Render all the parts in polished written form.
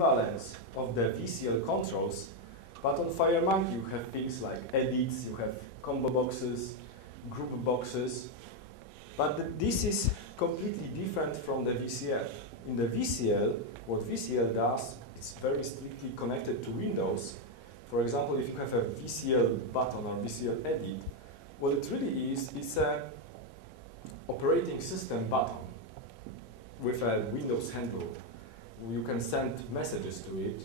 equivalence of the VCL controls, but on FireMonkey you have things like edits, you have combo boxes, group boxes, but this is completely different from the VCL. In the VCL, what VCL does, it's very strictly connected to Windows. For example, if you have a VCL button or VCL edit, what it really is, it's a operating system button with a Windows handle. You can send messages to it,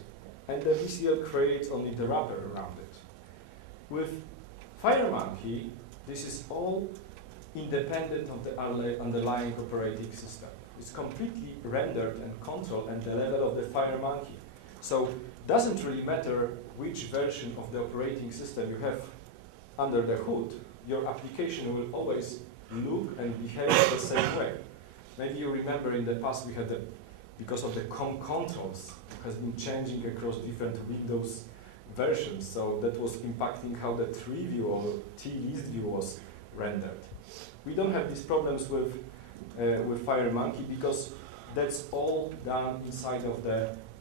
and the VCL creates only the wrapper around it. With FireMonkey, this is all independent of the underlying operating system. It's completely rendered and controlled at the level of the FireMonkey. So it doesn't really matter which version of the operating system you have under the hood, your application will always look and behave the same way. Maybe you remember in the past we had, because of the COM controls, it has been changing across different Windows versions, so that was impacting how the tree view or T-list view was rendered. We don't have these problems with FireMonkey because that's all done inside of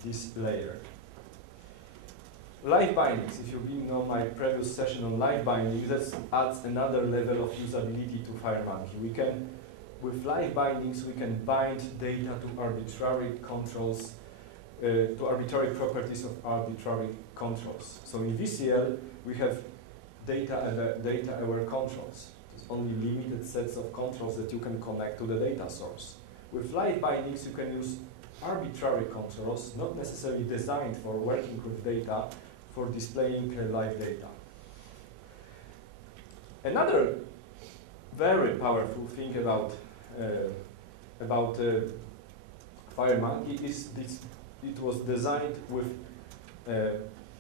this layer. Live bindings, if you've been on my previous session on live bindings, that adds another level of usability to FireMonkey. We can, with live bindings, we can bind data to arbitrary controls, to arbitrary properties of arbitrary controls. So in VCL, we have data-aware controls. There's only limited sets of controls that you can connect to the data source. With live bindings, you can use arbitrary controls, not necessarily designed for working with data, for displaying live data. Another very powerful thing about FireMonkey is this: it was designed with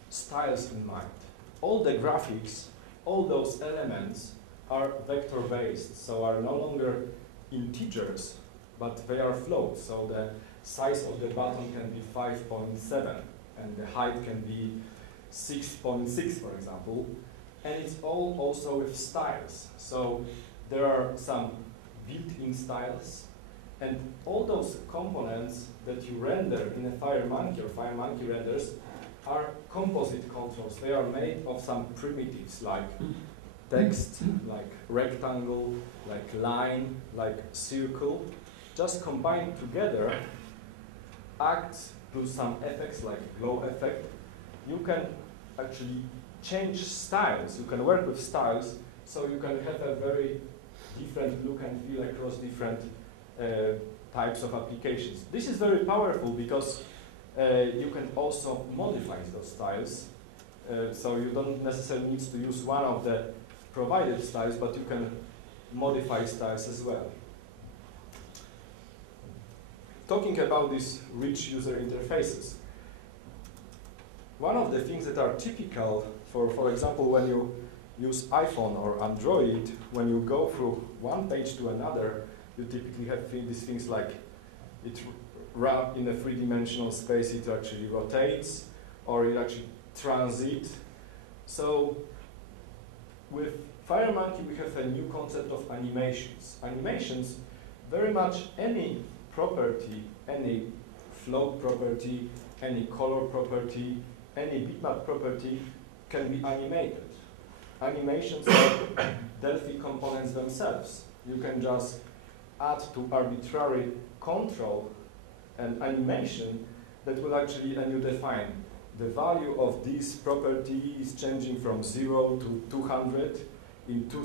styles in mind. All the graphics, all those elements are vector-based, so are no longer integers, but they are floats. So the size of the button can be 5.7, and the height can be 6.6, for example, and it's all also with styles. So there are some built-in styles, and all those components that you render in a FireMonkey or FireMonkey renders are composite controls. They are made of some primitives like text, like rectangle, like line, like circle, just combined together, act to some effects like glow effect. You can actually change styles. You can work with styles, so you can have a very different look and feel across different types of applications. This is very powerful because you can also modify those styles. So you don't necessarily need to use one of the provided styles, but you can modify styles as well. Talking about these rich user interfaces, one of the things that are typical for example, when you use iPhone or Android, when you go through one page to another, you typically have these things like it wrapped in a three-dimensional space, it actually rotates, or it actually transit. So with FireMonkey, we have a new concept of animations. Animations, very much any property, any float property, any color property, any bitmap property can be animated. Animations are Delphi components themselves. You can just add to arbitrary control an animation that will actually, and you define the value of this property is changing from 0 to 200 in 2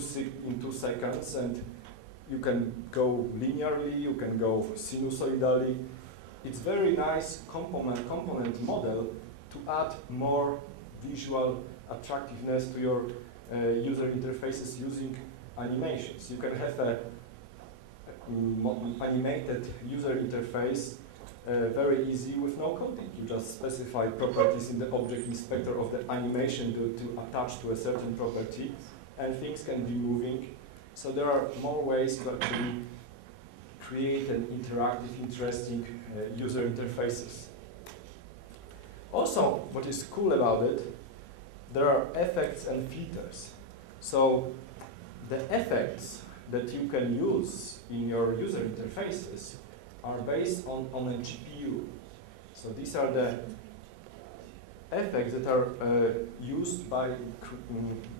seconds, and you can go linearly, you can go sinusoidally. It's very nice component model to add more visual attractiveness to your user interfaces using animations. You can have a animated user interface very easy with no coding. You just specify properties in the object inspector of the animation to attach to a certain property, and things can be moving. So there are more ways to actually create an interactive, interesting user interfaces. Also, what is cool about it, there are effects and filters. So the effects that you can use in your user interfaces are based on a GPU. So these are the effects that are used by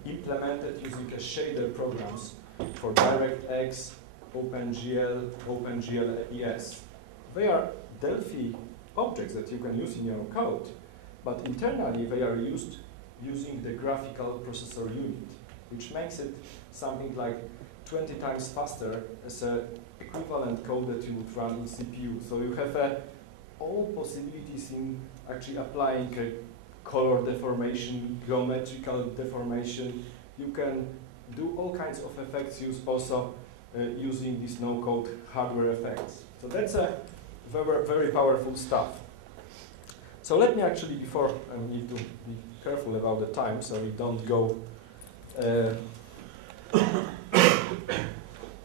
implemented using a shader programs for DirectX, OpenGL, OpenGL ES. They are Delphi objects that you can use in your code, but internally they are used using the graphical processor unit, which makes it something like 20 times faster as an equivalent code that you would run in CPU. So you have all possibilities in actually applying a color deformation, geometrical deformation. You can do all kinds of effects used also using these no-code hardware effects. So that's a very, very powerful stuff. So let me actually, before I need to be careful about the time so we don't go,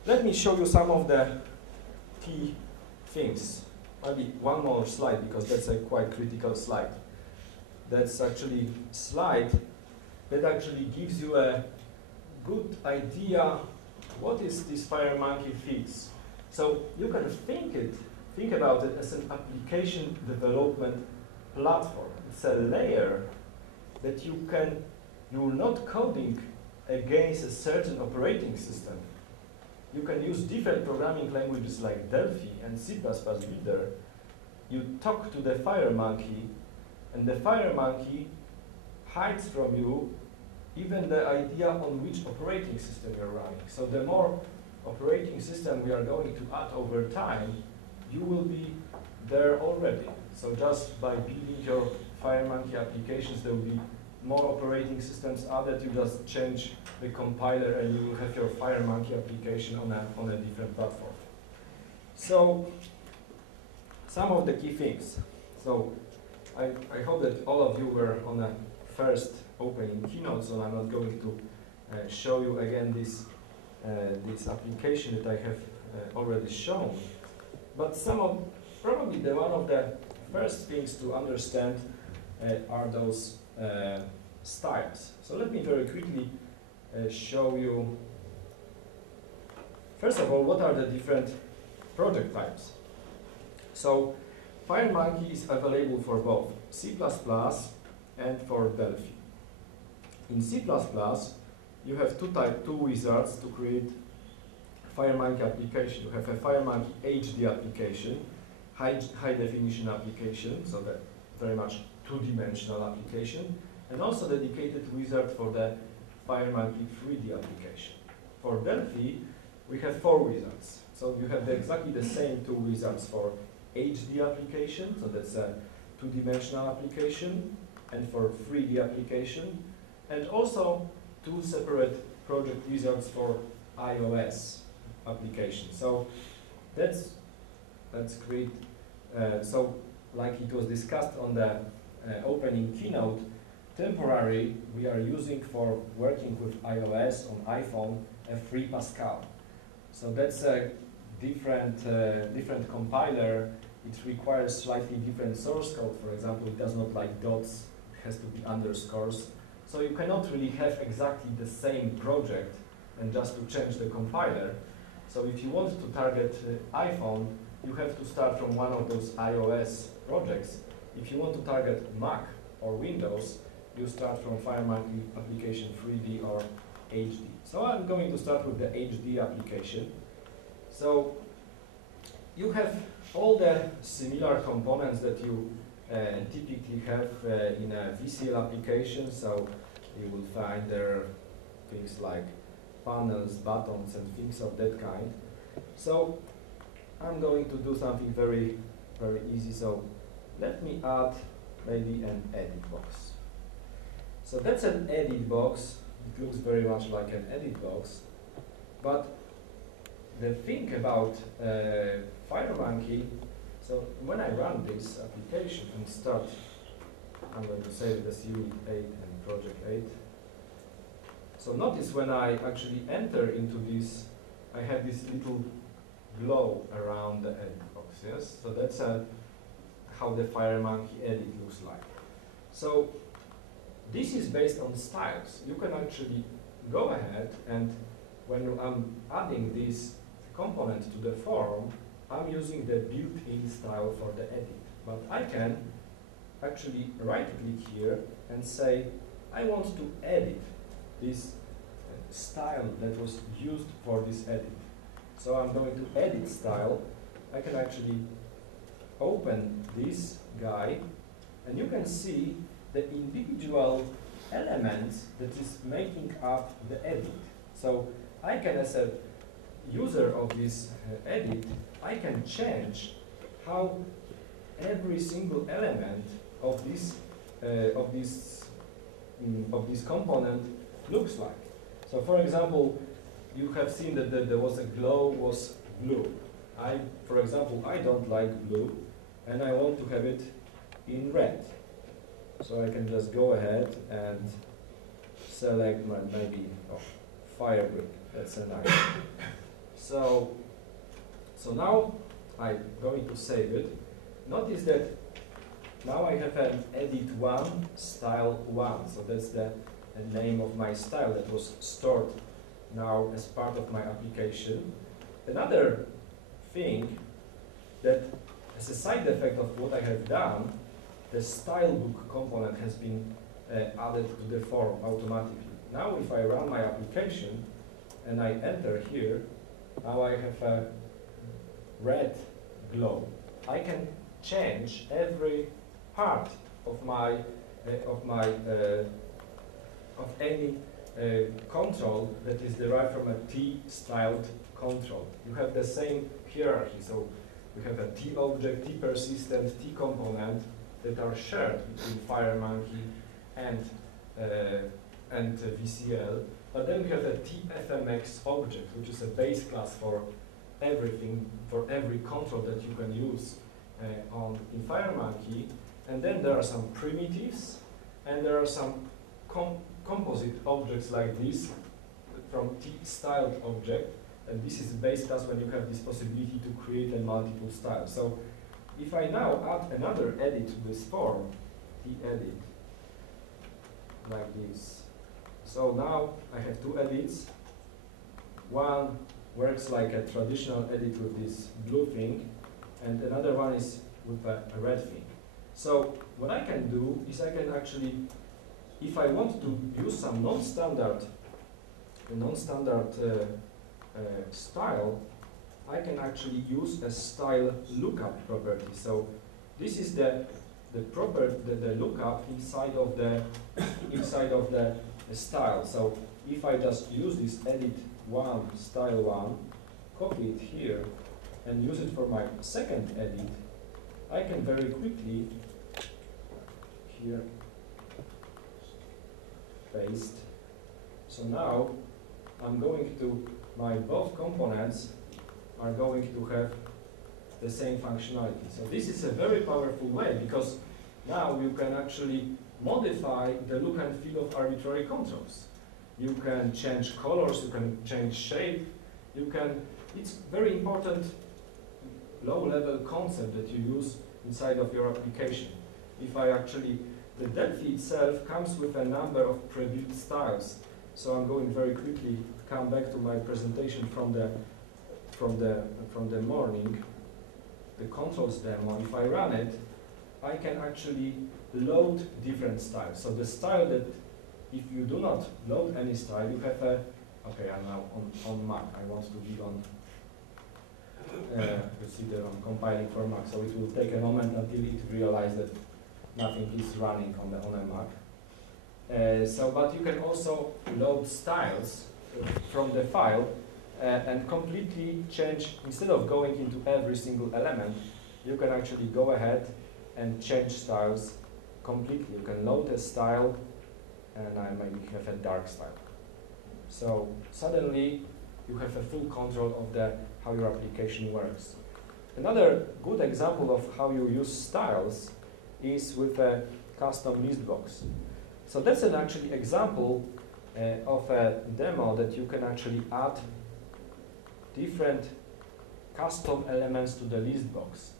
let me show you some of the key things. Maybe one more slide, because that's a quite critical slide. That's actually a slide that actually gives you a good idea what is this FireMonkey fix. So you can think about it as an application development platform. It's a layer that you're not coding against a certain operating system. You can use different programming languages like Delphi and C++ Builder. You talk to the FireMonkey, and the FireMonkey hides from you even the idea on which operating system you're running. So the more operating system we are going to add over time, you will be there already. So just by building your FireMonkey applications, there will be more operating systems added. You just change the compiler and you will have your FireMonkey application on a different platform. So some of the key things. So I hope that all of you were on the first opening keynote, so I'm not going to show you again this application that I have already shown. But probably one of the first things to understand are those styles. So let me very quickly show you, first of all, what are the different project types. So FireMonkey is available for both C++ and for Delphi. In C++, you have two wizards to create FireMonkey application. You have a FireMonkey HD application, high definition application, so that very much two-dimensional application, and also dedicated wizard for the FireMonkey 3D application. For Delphi, we have 4 wizards. So you have exactly the same 2 wizards for HD application, so that's a two-dimensional application, and for 3D application, and also 2 separate project wizards for iOS application. So that's great. So like it was discussed on the opening keynote, temporary we are using for working with iOS on iPhone a 3 Pascal. So that's a different compiler. It requires slightly different source code. For example, it does not like dots, it has to be underscores. So you cannot really have exactly the same project and just to change the compiler. So if you want to target iPhone, you have to start from one of those iOS projects. If you want to target Mac or Windows, you start from FireMonkey application 3D or HD. So I'm going to start with the HD application. So you have all the similar components that you typically have in a VCL application. So you will find there things like panels, buttons, and things of that kind. So I'm going to do something very, very easy. So let me add maybe an edit box. So that's an edit box. It looks very much like an edit box. But the thing about FireMonkey, so when I run this application and start, I'm going to save this unit 8 and project 8. So notice when I actually enter into this, I have this little glow around the edit box, yes? So that's how the FireMonkey edit looks like. So this is based on styles. You can actually go ahead and when I'm adding this component to the form, I'm using the built-in style for the edit. But I can actually right-click here and say, I want to edit this style that was used for this edit. So I'm going to edit style. I can actually open this guy, and you can see the individual elements that is making up the edit. So I can, as a user of this edit, I can change how every single element of this component looks like. So, for example, you have seen that there was a glow was blue. For example, I don't like blue, and I want to have it in red. So I can just go ahead and select maybe fire brick. That's a nice. So now I'm going to save it. Notice that now I have an edit 1, style 1. So that's the name of my style that was stored now as part of my application. Another thing that as a side effect of what I have done, the Stylebook component has been added to the form automatically. Now if I run my application and I enter here, now I have a red glow. I can change every part of any control that is derived from a T-styled control. You have the same hierarchy, so we have a T object, T persistent, T component that are shared between FireMonkey and VCL. But then we have a TFMX object, which is a base class for everything, for every control that you can use in FireMonkey. And then there are some primitives, and there are some composite objects like this from T-styled object. And this is a base class when you have this possibility to create a multiple styles. So if I now add another edit to this form, T-edit, like this. So now I have two edits. One works like a traditional edit with this blue thing, and another one is with a red thing. So what I can do is I can actually, if I want to use some non-standard style, I can actually use a style lookup property. So this is the lookup inside of the style. So if I just use this edit 1, style 1, copy it here, and use it for my second edit, I can very quickly here paste. So now I'm going to, my both components are going to have the same functionality. So this is a very powerful way, because now you can actually modify the look and feel of arbitrary controls. You can change colors, you can change shape, it's very important low-level concept that you use inside of your application. If I actually, the Delphi itself comes with a number of prebuilt styles. So I'm going very quickly come back to my presentation from the morning, the controls demo. If I run it, I can actually load different styles. So the style that, if you do not load any style, you have a, okay, I'm now on Mac. I want to be on, you see that I'm compiling for Mac, so it will take a moment until it realizes that nothing is running on a Mac. But you can also load styles from the file and completely change, instead of going into every single element, you can actually go ahead and change styles completely. You can load a style, and I maybe have a dark style. So suddenly you have a full control of how your application works. Another good example of how you use styles is with a custom list box. So that's an actually example of a demo that you can actually add different custom elements to the list box.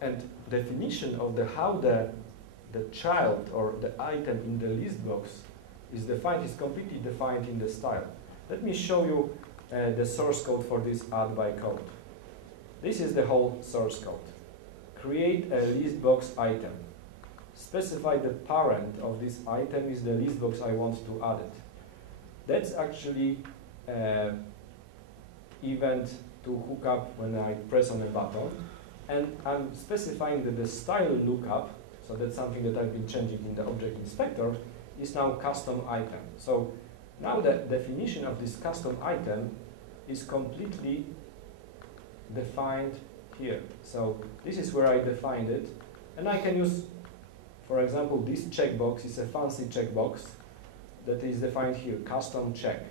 And definition of how the child or the item in the list box is defined is completely defined in the style. Let me show you the source code for this add by code. This is the whole source code. Create a list box item. specify the parent of this item is the list box I want to add it. That's actually event to hook up when I press on a button. And I'm specifying that the style lookup, so that's something that I've been changing in the object inspector, is now custom item. So now the definition of this custom item is completely defined here. So this is where I defined it. And I can use, for example, this checkbox is a fancy checkbox that is defined here, custom check.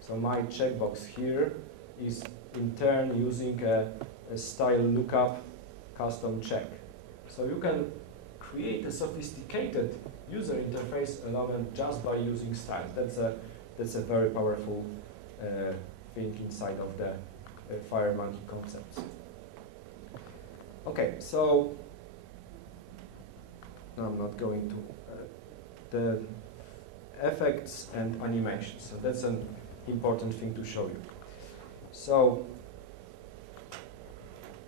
So my checkbox here is in turn using a style lookup custom check. So you can create a sophisticated user interface element just by using styles. That's a very powerful thing inside of the FireMonkey concepts. Okay, so I'm not going to the effects and animations. So that's an important thing to show you. So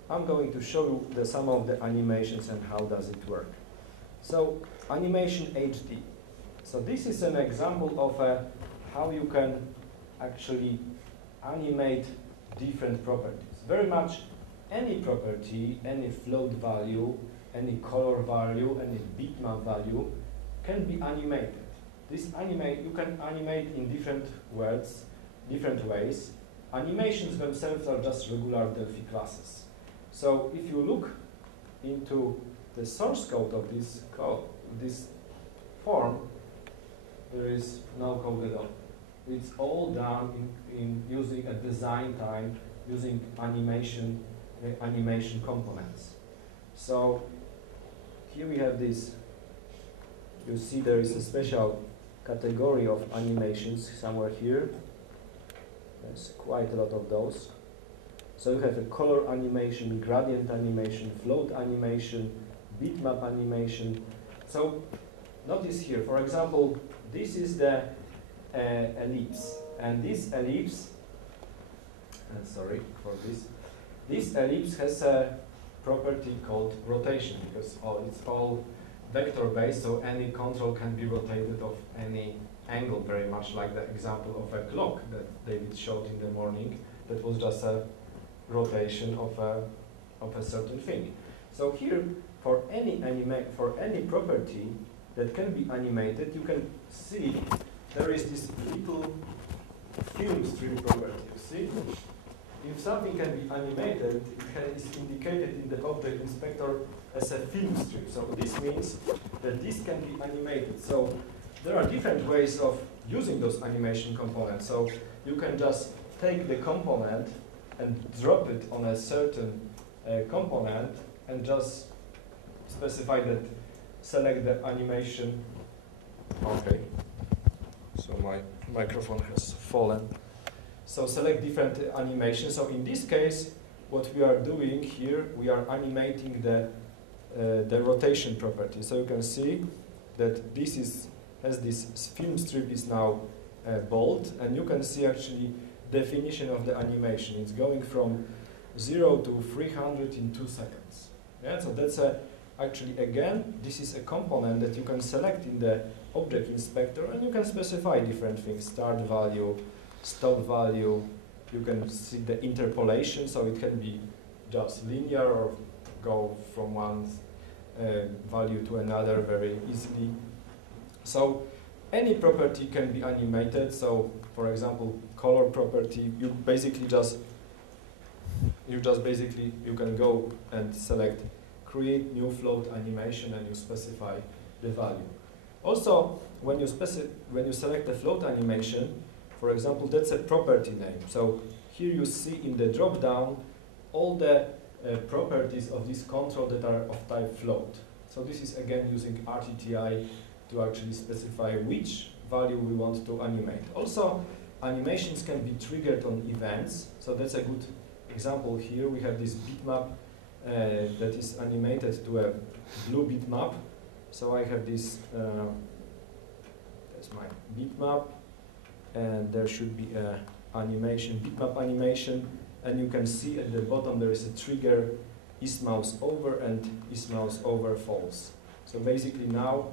I'm going to show you some of the animations and how does it work. So animation HD. So this is an example of how you can actually animate different properties. Very much any property, any float value, any color value, any bitmap value can be animated. You can animate in different words, different ways. Animations themselves are just regular Delphi classes. So if you look into the source code of this form, there is no code at all. It's all done in using a design time, using animation components. So here we have this. You see there is a special category of animations somewhere here. There's quite a lot of those. So you have a color animation, gradient animation, float animation, bitmap animation. So notice here, for example, this is the ellipse. And this ellipse, sorry for this, this ellipse has a property called rotation because it's all vector based, so any control can be rotated of any angle, very much like the example of a clock that David showed in the morning. That was just a rotation of a certain thing. So here, for any property that can be animated, you can see there is this little film stream property. You see, if something can be animated, it is indicated in the object inspector as a film stream. So this means that this can be animated. So there are different ways of using those animation components. So you can just take the component and drop it on a certain component and just specify that, select the animation. Okay, so my microphone has fallen. So select different animations. So in this case, what we are doing here, we are animating the rotation property. So you can see that this has this film strip is now bold, and you can see actually definition of the animation. It's going from 0 to 300 in 2 seconds. Yeah, so that's actually, again, this is a component that you can select in the object inspector, and you can specify different things, start value, stop value. You can see the interpolation, so it can be just linear or go from one value to another very easily. So any property can be animated. So for example, color property, you can go and select create new float animation, and you specify the value. Also, when you select the float animation, for example, that's a property name. So here you see in the drop down all the properties of this control that are of type float. So this is again using RTTI to actually specify which value we want to animate. Also, animations can be triggered on events. So that's a good example here. We have this bitmap that is animated to a blue bitmap. So I have this, that's my bitmap, and there should be a animation, bitmap animation, and you can see at the bottom there is a trigger, is mouse over and is mouse over false. So basically now